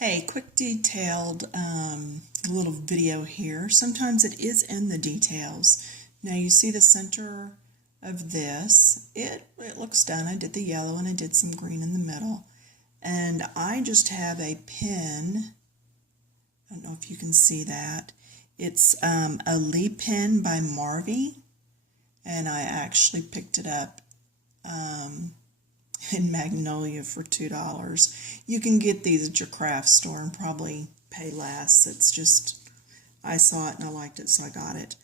Hey, quick detailed little video here. Sometimes it is in the details. Now you see the center of this. It looks done. I did the yellow and I did some green in the middle. And I just have a pin. I don't know if you can see that. It's a Lee pen by Marvy. And I actually picked it up in Magnolia for $2. You can get these at your craft store and probably pay less. It's just, I saw it and I liked it, so I got it.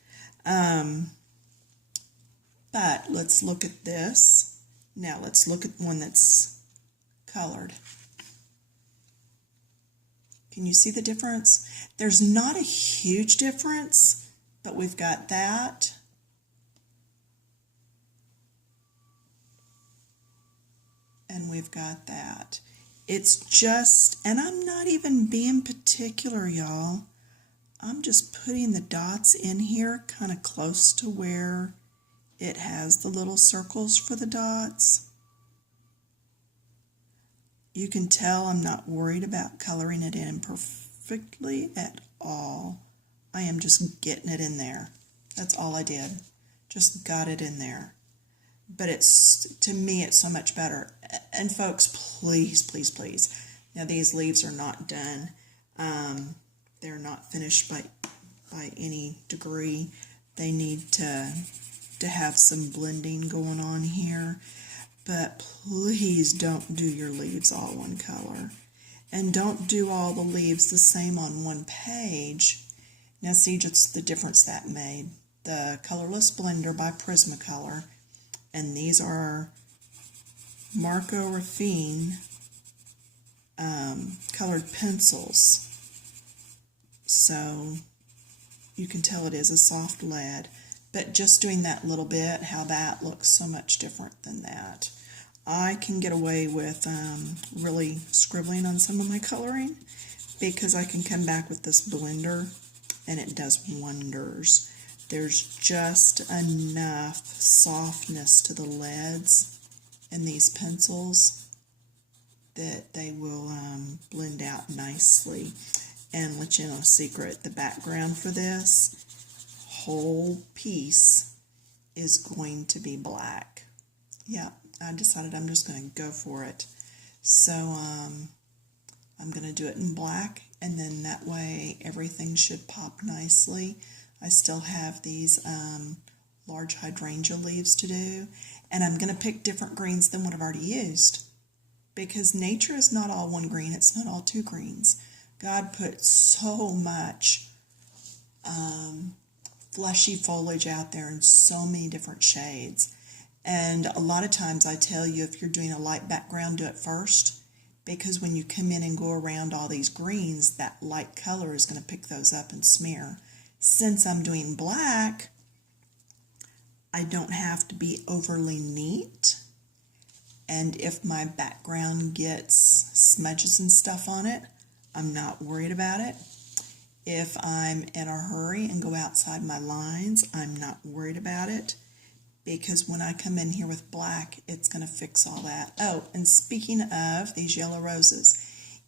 But let's look at this. Now let's look at one that's colored. Can you see the difference? There's not a huge difference, but we've got that. And we've got that. It's just, and I'm not even being particular, y'all. I'm just putting the dots in here kind of close to where it has the little circles for the dots. You can tell I'm not worried about coloring it in perfectly at all. I am just getting it in there. That's all I did. Just got it in there. But it's, to me, it's so much better. And folks, please, please, please. Now these leaves are not done. They're not finished by any degree. They need to have some blending going on here. But please don't do your leaves all one color. And don't do all the leaves the same on one page. Now see just the difference that made. The Colorless Blender by Prismacolor. And these are Marco Raffine colored pencils. So you can tell it is a soft lead. But just doing that little bit, how that looks so much different than that. I can get away with really scribbling on some of my coloring because I can come back with this blender and it does wonders. There's just enough softness to the leads in these pencils that they will blend out nicely. And let you know a secret, the background for this whole piece is going to be black. Yeah, I decided I'm just going to go for it. So I'm going to do it in black, and then that way everything should pop nicely. I still have these large hydrangea leaves to do, and I'm going to pick different greens than what I've already used, because nature is not all one green, it's not all two greens. God put so much fleshy foliage out there in so many different shades, and a lot of times I tell you, if you're doing a light background, do it first, because when you come in and go around all these greens, that light color is going to pick those up and smear. Since I'm doing black, I don't have to be overly neat. And if my background gets smudges and stuff on it, I'm not worried about it. If I'm in a hurry and go outside my lines, I'm not worried about it. Because when I come in here with black, it's going to fix all that. Oh, and speaking of these yellow roses,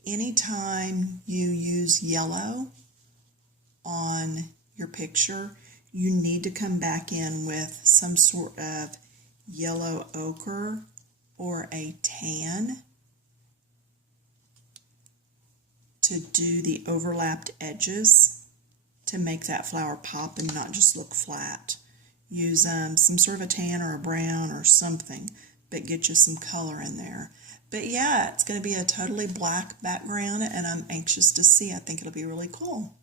anytime you use yellow on your picture, you need to come back in with some sort of yellow ochre or a tan to do the overlapped edges to make that flower pop and not just look flat. Use some sort of a tan or a brown or something, but get you some color in there. But yeah, it's going to be a totally black background, and I'm anxious to see. I think it'll be really cool.